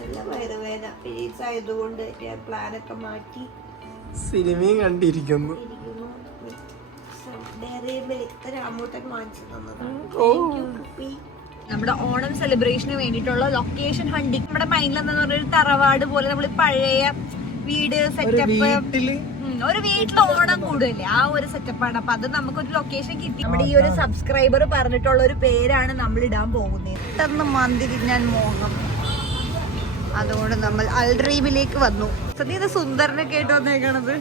നല്ല വയറുവേദന പീരീഡ്സ് ആയതുകൊണ്ട് ഞാൻ പ്ലാനൊക്കെ മാറ്റി സിനിമയും കണ്ടിരിക്കുന്നു. നമ്മുടെ ഓണം സെലിബ്രേഷന് വേണ്ടിയിട്ടുള്ള ലൊക്കേഷൻ ഹണ്ടിങ് നമ്മുടെ മൈൻഡിലെന്ന് പറഞ്ഞൊരു തറവാട് പോലെ നമ്മൾ പഴയ വീട് സെറ്റപ്പ് ഒരു വീട്ടിൽ ഓണം കൂടുതലേ ആ ഒരു സെറ്റപ്പാണ്. അപ്പൊ അത് നമുക്കൊരു ലൊക്കേഷൻ കിട്ടി. നമ്മുടെ ഈ ഒരു സബ്സ്ക്രൈബർ പറഞ്ഞിട്ടുള്ള ഒരു പേരാണ് നമ്മൾ ഇടാൻ പോകുന്നത്. പെട്ടെന്ന് മന്തി തിന്നാൻ മോഹം, അതുകൊണ്ട് നമ്മൾ അൽഡ്രീമിലേക്ക് വന്നു. സത്യം ഇത് സുന്ദരനൊക്കെ ആയിട്ട് വന്നേക്കണത്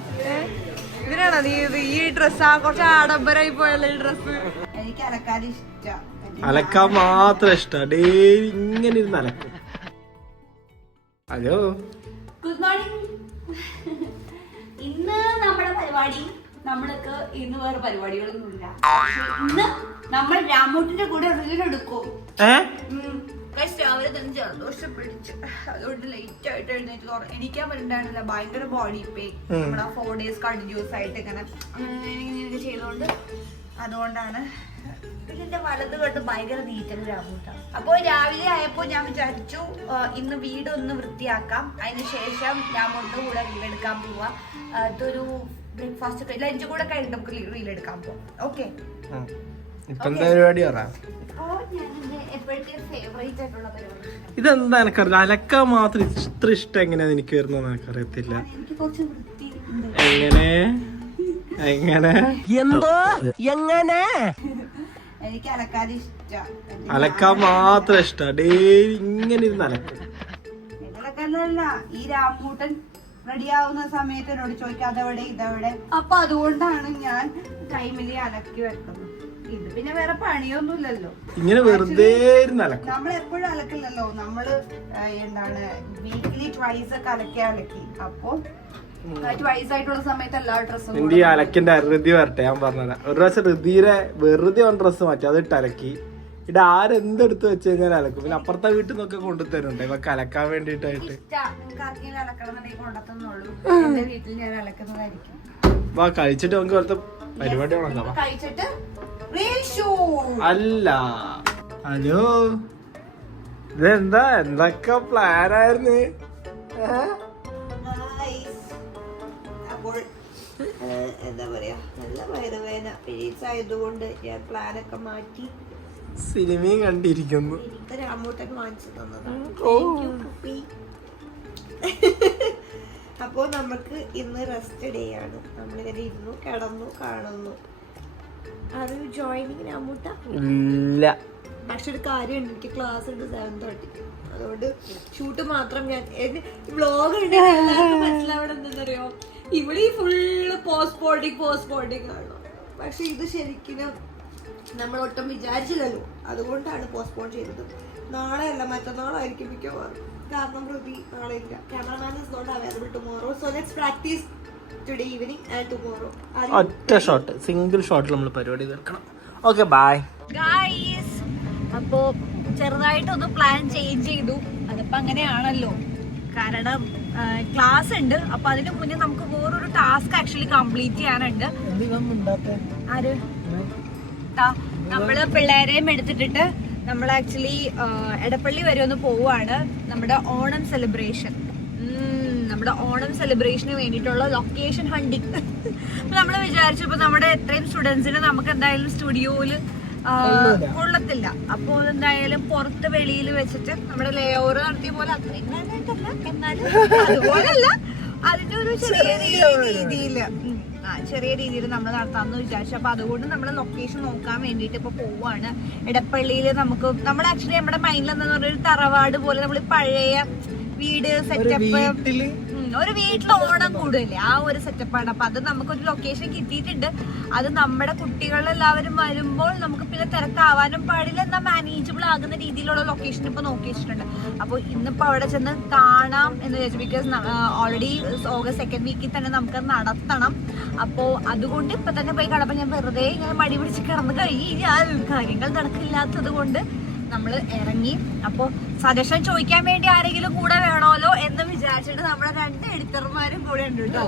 ഇതിനാണോ നീ ഈ ഡ്രസ് കുറച്ച് ആഡംബരമായി പോയല്ലോ ഈ ഡ്രസ്. എനിക്ക് അലക്കാൻ ഇഷ്ടം, അലക്കാൻ മാത്രം ഇഷ്ടം. ഡെയിലി ഇങ്ങനെ ഇരുന്ന് അലക്കും. Hello, good morning. ഇന്ന് നമ്മുടെ പരിപാടി നമ്മൾക്ക് ഇന്ന് വേറെ പരിപാടികളൊന്നുമില്ല. ഇന്ന് നമ്മൾ രാമൂട്ടിന്റെ കൂടെ റീൽ എടുക്കും. രാവിലെ തന്നെ ജലദോഷം പിടിച്ച് അതുകൊണ്ട് ലേറ്റ് ആയിട്ട് എഴുന്നേറ്റ് എണീക്കാൻ പറ്റുന്നുണ്ടായിരുന്നില്ല. ഭയങ്കര ബോഡി പെയിൻ നമ്മുടെ 4 days കണ്ടിന്യൂസ് ആയിട്ട് ഇങ്ങനെ ചെയ്തോണ്ട് അതുകൊണ്ടാണ്. ഇതിന്റെ വലത് കണ്ട് ഭയങ്കര നീറ്റൽ രാമൂട്ടാണ്. അപ്പോൾ രാവിലെ ആയപ്പോ ഞാൻ വിചാരിച്ചു ഇന്ന് വീടൊന്ന് വൃത്തിയാക്കാം, അതിനുശേഷം രാമൂട്ടിന്റെ കൂടെ റീലെടുക്കാൻ പോവാ. അതൊരു ബ്രേക്ക്ഫാസ്റ്റ് ലഞ്ച് കൂടെ കഴിഞ്ഞിട്ട് നമുക്ക് റീലെടുക്കാൻ പോവാം. ഓക്കെ, ഇതെന്താ എനിക്കറിയില്ല. അലക്കാൻ മാത്രം ഇത്ര ഇഷ്ടം എങ്ങനെയാ എനിക്ക് വരുന്നതെന്ന് എനിക്കറിയത്തില്ല. എങ്ങനെ എങ്ങനെ എന്തോ എങ്ങനെ എനിക്ക് അലക്കാൻ ഇഷ്ടം, അലക്കാൻ മാത്രം ഇഷ്ടം. ഡെയിലി ഇങ്ങനെ ഇരുന്ന് അലക്കും. അലക്കാനല്ല, ഈ രാമൂട്ടൻ റെഡിയാവുന്ന സമയത്ത് എന്നോട് ചോദിക്കാം അതെവിടെ ഇതെവിടെ. അപ്പൊ അതുകൊണ്ടാണ് ഞാൻ ടൈമില് അലക്കി വെക്കുന്നത്. ഇത് പിന്നെ വേറെ പണിയൊന്നുമില്ലല്ലോ, ഇങ്ങനെ വെറുതെ നമ്മൾ എപ്പോഴും അലക്കില്ലല്ലോ. നമ്മള് എന്താണ് വീക്ക്ലി ട്വൈസ് ഒക്കെ അലക്കി. അപ്പൊ ട്വൈസ് ആയിട്ടുള്ള സമയത്ത് എല്ലാ ഡ്രസ്സും എന്റെ ഈ അലക്കിന്റെ ഋതി വരട്ടെ. ഞാൻ പറഞ്ഞതാ, ഒരു പ്രാവശ്യം ഋതിയുടെ വെറുതെ ഒരു ഡ്രസ്സ് മാറ്റി അതിട്ട് അലക്കി. ഇവിടെ ആരെന്തെടുത്ത് വെച്ച് കഴിഞ്ഞാൽ അലക്കും. പിന്നെ അപ്പുറത്തെ വീട്ടിൽ നിന്നൊക്കെ കൊണ്ടുതരുന്നുണ്ട് ഇവക്ക് അലക്കാൻ വേണ്ടിട്ടായിട്ട്. വീട്ടിൽ ഞാൻ അലക്കുന്നതായിരിക്കും. വാ കഴിച്ചിട്ട് നമുക്ക് പോലത്തെ പരിപാടി ഉണക്കാം. കഴിച്ചിട്ട് അല്ല, ഹലോ, ഇതെന്താ എന്തൊക്കെ പ്ലാനായിരുന്നു? അപ്പോൾ എന്താ പറയാ, നല്ല വയറുവേദന പീരീഡ്സ് ആയതുകൊണ്ട് ഞാൻ പ്ലാനൊക്കെ മാറ്റി സിനിമയും കണ്ടിരിക്കുന്നു. രാമൂട്ടൻ വാങ്ങിച്ചു തന്നതാണ്. അപ്പോ നമുക്ക് ഇന്ന് റെസ്റ്റ് ഡേ ആണ്. നമ്മളിങ്ങനെ ഇരുന്നു കിടന്നു കാണുന്നു. അത് ജോയിനിങ് രാമൂട്ട ഇല്ല. പക്ഷെ ഒരു കാര്യമുണ്ട്, എനിക്ക് ക്ലാസ് ഉണ്ട് 7:30. അതുകൊണ്ട് ഷൂട്ട് മാത്രം ഞാൻ വ്ളോഗ് ഉണ്ട്. എല്ലാവർക്കും മനസ്സിലാവണം എന്താണെന്നറിയോ, ഇവിടെ ഈ ഫുള്ള് പോസ്റ്റ്പോണ്ടിങ് ആണ്. പക്ഷെ ഇത് ശരിക്കും നമ്മൾ ഒട്ടും വിചാരിച്ചില്ലല്ലോ, അതുകൊണ്ടാണ് പോസ്റ്റ്പോൺ ചെയ്തത്. നാളെ അല്ല മറ്റന്നാളായിരിക്കും മിക്കവാറും. കാരണം പ്രതി നാളെ ഇല്ല. Cameraman is not available tomorrow. So let's practise today evening and tomorrow. ഒറ്റ ഷോട്ട്, സിംഗിൾ ഷോട്ടിൽ നമ്മൾ പരിപാടി തീർക്കണം. Okay, bye guys. അപ്പോ ചെറുതായിട്ടൊന്ന് പ്ലാൻ ചേഞ്ച് ചെയ്തു. അതിപ്പോ അങ്ങനെയാണല്ലോ, കാരണം ക്ലാസ് ഉണ്ട്. അപ്പൊ അതിന് മുന്നേ നമുക്ക് വേറൊരു ടാസ്ക് ആക്ച്വലി കംപ്ലീറ്റ് ചെയ്യാനുണ്ട്. ആര് നമ്മള് പിള്ളേരെയും എടുത്തിട്ടിട്ട് നമ്മൾ ആക്ച്വലി എടപ്പള്ളി വരെ ഒന്ന് പോവാണ്. നമ്മുടെ ഓണം സെലിബ്രേഷന് വേണ്ടിയിട്ടുള്ള ലൊക്കേഷൻ ഹണ്ടിങ്. അപ്പൊ നമ്മൾ വിചാരിച്ചപ്പോ നമ്മുടെ എത്രയും സ്റ്റുഡൻസിന് നമുക്ക് എന്തായാലും സ്റ്റുഡിയോയില് കൊള്ളത്തില്ല. അപ്പൊ എന്തായാലും പുറത്ത് വെളിയിൽ വെച്ചിട്ട് നമ്മുടെ ലേ ഓവർ നടത്തിയ പോലെ അത്രയും നന്നായിട്ടല്ല, എന്നാലും അതുപോലല്ല, അതിന്റെ ഒരു ചെറിയ രീതിയിൽ നമ്മൾ നടത്താമെന്ന് വിചാരിച്ചു. അപ്പൊ അതുകൊണ്ട് നമ്മൾ ലൊക്കേഷൻ നോക്കാൻ വേണ്ടിട്ട് ഇപ്പൊ പോവാണ്. എടപ്പള്ളിയിൽ നമ്മൾ ആക്ച്വലി നമ്മുടെ മൈൻഡിൽ എന്താ പറഞ്ഞ ഒരു തറവാട് പോലെ നമ്മൾ പഴയ വീട് സെറ്റപ്പ് ഒരു വീട്ടിൽ ഓണം കൂടുതലേ ആ ഒരു സെറ്റപ്പാണ്. അപ്പൊ അത് നമുക്കൊരു ലൊക്കേഷൻ കിട്ടിയിട്ടുണ്ട്. അത് നമ്മുടെ കുട്ടികളെല്ലാവരും വരുമ്പോൾ നമുക്ക് പിന്നെ തിരക്കാവാനും പാടില്ല, എന്നാൽ മാനേജബിൾ ആകുന്ന രീതിയിലുള്ള ലൊക്കേഷൻ ഇപ്പൊ നോക്കി വെച്ചിട്ടുണ്ട്. അപ്പൊ ഇന്നിപ്പോ അവിടെ ചെന്ന് കാണാം എന്ന് വിചാരിച്ചു. ബിക്കോസ് ഓൾറെഡി ഓഗസ്റ്റ് 2nd വീക്കിൽ തന്നെ നമുക്ക് നടത്തണം. അപ്പോ അതുകൊണ്ട് ഇപ്പൊ തന്നെ പോയി കാണാം. ഞാൻ വെറുതെ ഇങ്ങനെ മടി പിടിച്ച് കിടന്ന് കഴിഞ്ഞാൽ കാര്യങ്ങൾ നടക്കില്ലാത്തത് കൊണ്ട് നമ്മൾ ഇറങ്ങി. അപ്പോൾ സജഷൻ ചോദിക്കാൻ വേണ്ടി ആരെങ്കിലും കൂടെ വേണമല്ലോ എന്ന് വിചാരിച്ചു. വിചാരിച്ചിട്ട് നമ്മുടെ 2 എഡിറ്റർമാരും കൂടെ ഉണ്ട് കേട്ടോ.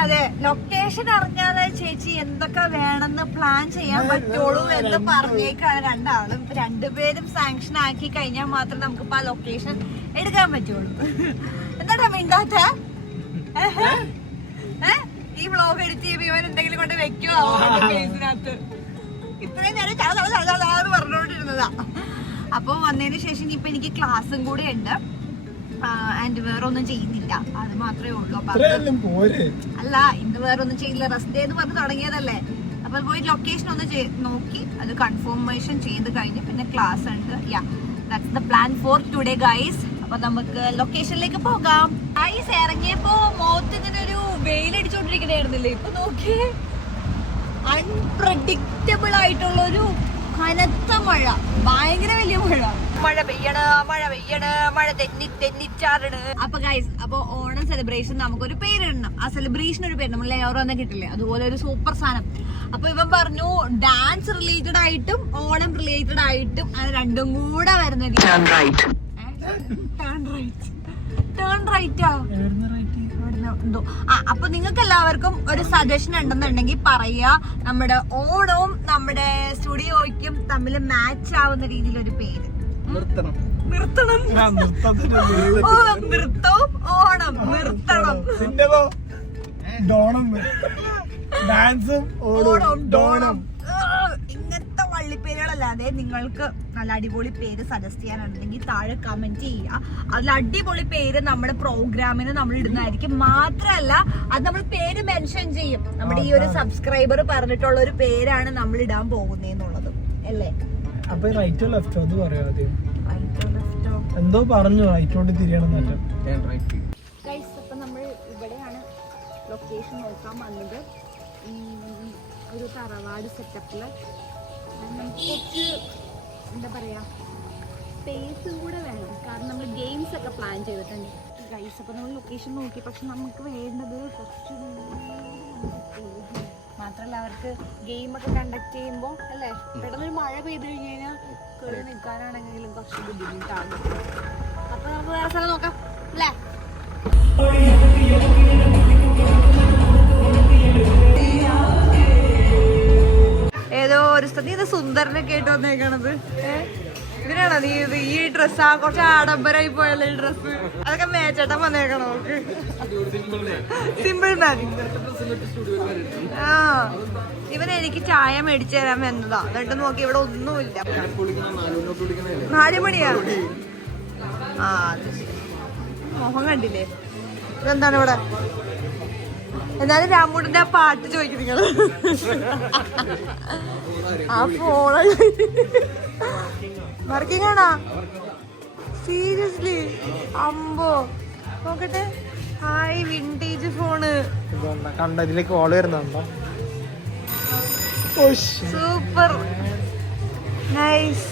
അതെ, ലൊക്കേഷൻ അറിഞ്ഞാലേ ചേച്ചി എന്തൊക്കെ വേണമെന്ന് പ്ലാൻ ചെയ്യാൻ പറ്റുള്ളൂ എന്ന് പറഞ്ഞേക്കാണ് രണ്ടാളും. 2 പേരും സാങ്ഷൻ ആക്കി കഴിഞ്ഞാൽ മാത്രം നമുക്ക് ഇപ്പൊ ആ ലൊക്കേഷൻ എടുക്കാൻ പറ്റുള്ളൂ. എന്താ മിണ്ടാത്ത ഈ വ്ളോഗ് എഡിറ്റ് ചെയ്യുമ്പോ ഇവൻ എന്തെങ്കിലും കൊണ്ട് വെക്കുവോ ഫേസിനകത്ത്? ഇത്രയും നേരം ചാന്ന് പറഞ്ഞുകൊണ്ടിരുന്നതാ. അപ്പൊ വന്നതിന് ശേഷം ഇപ്പൊ എനിക്ക് ക്ലാസ്സും കൂടെ ഉണ്ട്. ആൻഡ് വേറെ ഒന്നും ചെയ്യുന്നില്ല, അത് മാത്രമേ ഉള്ളൂ. അല്ല, ഇന്ന് വേറെ ഒന്നും ചെയ്യില്ല, റെസ്റ്റ് ചെയ്ത് പറഞ്ഞ് തുടങ്ങിയതല്ലേ. അപ്പൊ പോയി ലൊക്കേഷൻ ഒന്ന് നോക്കി അത് കൺഫർമേഷൻ ചെയ്ത് കഴിഞ്ഞ് പിന്നെ ക്ലാസ് ഉണ്ട്. That's the plan for today guys. അപ്പൊ നമുക്ക് ലൊക്കേഷനിലേക്ക് പോകാം. ഗൈസ് ഇറങ്ങിയപ്പോ മുഖത്ത് ഇങ്ങനെ ഒരു വെയിലടിച്ചോണ്ടിരിക്കണായിരുന്നില്ലേ, ഇപ്പൊ നോക്കിയേ അൺപ്രഡിക്റ്റബിൾ ആയിട്ടുള്ള ഒരു കനത്ത മഴ, ഭയങ്കര വലിയ മഴ പെയ്യണ മഴ തെന്നിച്ചാടണ്. അപ്പൊ ഗൈസ്, അപ്പൊ ഓണം സെലിബ്രേഷൻ നമുക്കൊരു പേരിടണം. ആ സെലിബ്രേഷൻ ഒരു പേര് നമ്മൾ ലെയർ വന്ന കിട്ടില്ലേ, അതുപോലെ ഒരു സൂപ്പർ സാധനം. അപ്പൊ ഇവൻ പറഞ്ഞു ഡാൻസ് റിലേറ്റഡ് ആയിട്ടും ഓണം റിലേറ്റഡ് ആയിട്ടും അത് രണ്ടും കൂടെ വരുന്നത്. അപ്പൊ നിങ്ങൾക്ക് എല്ലാവർക്കും ഒരു സജഷൻ ഉണ്ടെന്നുണ്ടെങ്കിൽ പറയാ. നമ്മുടെ ഓണവും നമ്മുടെ സ്റ്റുഡിയോയ്ക്കും തമ്മിൽ മാച്ച് ആവുന്ന രീതിയിൽ ഒരു പേര് നിർത്തണം. നൃത്തവും ഓണം നിർത്തണം. ഇങ്ങനത്തെ വള്ളിപ്പേരുകളല്ലാതെ നിങ്ങൾക്ക് നല്ല അടിപൊളി പേര് സജസ്റ്റ് ചെയ്യാനുണ്ടെങ്കിൽ താഴെ കമന്റ് ചെയ്യുക. അതിൽ അടിപൊളി പേര് നമ്മുടെ പ്രോഗ്രാമിന് നമ്മൾ ഇടുന്നതായിരിക്കും. മാത്രല്ല അത് നമ്മൾ പേര് മെൻഷൻ ചെയ്യും. നമ്മുടെ ഈ ഒരു സബ്സ്ക്രൈബർ പറഞ്ഞിട്ടുള്ള ഒരു പേരാണ് നമ്മൾ ഇടാൻ പോകുന്നതെന്നുള്ളത് അല്ലേ? അപ്പൊ റൈറ്റോ ലെഫ്റ്റോ അത് പറയാം. എന്തോ പറഞ്ഞു റൈറ്റോട്ട് തിരിയണമെന്നല്ല. അപ്പൊ നമ്മൾ ഇവിടെയാണ് ലൊക്കേഷൻ നോക്കാൻ വന്നത്. ഒരു തറവാട് സെറ്റപ്പില് കുറച്ച് എന്താ പറയാ സ്പേസും കൂടെ വേണം. കാരണം നമ്മൾ ഗെയിംസ് ഒക്കെ പ്ലാൻ ചെയ്തിട്ടുണ്ട് ഗൈസ്. അപ്പോൾ നമ്മൾ ലൊക്കേഷൻ നോക്കി, പക്ഷെ നമുക്ക് വേണ്ടത് കുറച്ച് മാത്രമല്ല അവർക്ക് ഗെയിമൊക്കെ കണ്ടക്ട് ചെയ്യുമ്പോൾ അല്ലേ, പെട്ടെന്നൊരു മഴ പെയ്ത് കഴിഞ്ഞ് കഴിഞ്ഞാൽ കയറി നിൽക്കാനാണെങ്കിലും കുറച്ച് ബുദ്ധിമുട്ടാണ്. അപ്പോൾ നമുക്ക് വേറെ സ്ഥലം നോക്കാം അല്ലേ? ഏതോ ഒരു സ്ഥലത്ത് ഇത് സുന്ദരനൊക്കെ ആയിട്ട് വന്നേക്കണത്. ഇതിനാണോ നീ ഈ ഡ്രസ്സ്? ആ കുറച്ച് ആഡംബരമായി പോയല്ലോ ഈ ഡ്രസ്സ്. അതൊക്കെ മേച്ചേട്ടൻ വന്നേക്കണോ? സിമ്പിൾ മാൻ. ആ ഇവൻ എനിക്ക് ചായ മേടിച്ചു തരാൻ വന്നതാ. എന്നിട്ട് നോക്കി ഇവിടെ ഒന്നുമില്ല. 4 മണിയാ. ആ അത് ശരി. മോഹം കണ്ടില്ലേ? ഇതെന്താണ് ഇവിടെ? എന്നാലും രാമൂടിന്റെ ആ പാട്ട് ചോദിക്കും നിങ്ങള്. ആ ഫോണ് വർക്കിംഗ് ആണോ? സീരിയസ്ലി? അമ്പോ നോക്കട്ടെ. Hi, vintage phone. കണ്ടതിലേക്ക് കോൾ വരുന്നുണ്ടോ? Super nice.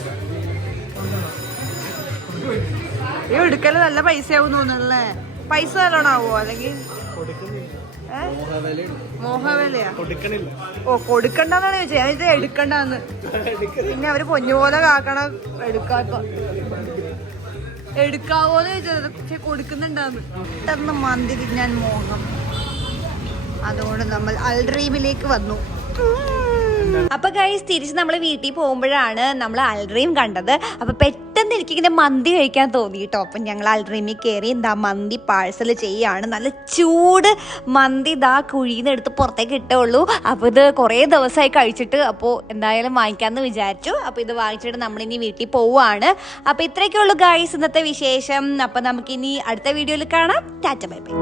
ഈ എടുക്കല് നല്ല പൈസയാവും തോന്നുന്നല്ലേ? പൈസ നല്ലോണം ആവോ അല്ലെങ്കിൽ മോഹവിലയാ? ഓ കൊടുക്കണ്ടെന്നാണ് ചോദിച്ചത്. ഞാൻ ഇത് എടുക്കണ്ടെന്ന്. പിന്നെ അവര് പൊന്നുപോലെ കാക്കണം. എടുക്കാവോന്ന് ചോദിച്ചത്, പക്ഷെ കൊടുക്കുന്നുണ്ടാന്ന്. പെട്ടെന്ന് മന്തി തിന്നാൻ മോഹം. അതുകൊണ്ട് നമ്മൾ അൽഡ്രീമിലേക്ക് വന്നു. അപ്പൊ ഗൈസ് തിരിച്ച് നമ്മൾ വീട്ടിൽ പോകുമ്പോഴാണ് നമ്മൾ അൽഡ്രീം കണ്ടത്. അപ്പൊ പെട്ടെന്ന് എനിക്കിങ്ങനെ മന്തി കഴിക്കാൻ തോന്നി കേട്ടോ. അപ്പം ഞങ്ങൾ അൽഡ്രീമിൽ കയറി എന്താ മന്തി പാഴ്സൽ ചെയ്യാണ്. നല്ല ചൂട് മന്തി ഇതാ കുഴിന്ന് എടുത്ത് പുറത്തേക്ക് ഇട്ടുള്ളൂ. അപ്പോൾ ഇത് കുറേ ദിവസമായി കഴിച്ചിട്ട്, അപ്പോൾ എന്തായാലും വാങ്ങിക്കാമെന്ന് വിചാരിച്ചു. അപ്പോൾ ഇത് വാങ്ങിച്ചിട്ട് നമ്മളിനി വീട്ടിൽ പോവുകയാണ്. അപ്പോൾ ഇത്രയൊക്കെ ഉള്ളൂ ഗൈസ് ഇന്നത്തെ വിശേഷം. അപ്പം നമുക്കിനി അടുത്ത വീഡിയോയിൽ കാണാം. Tata bye bye.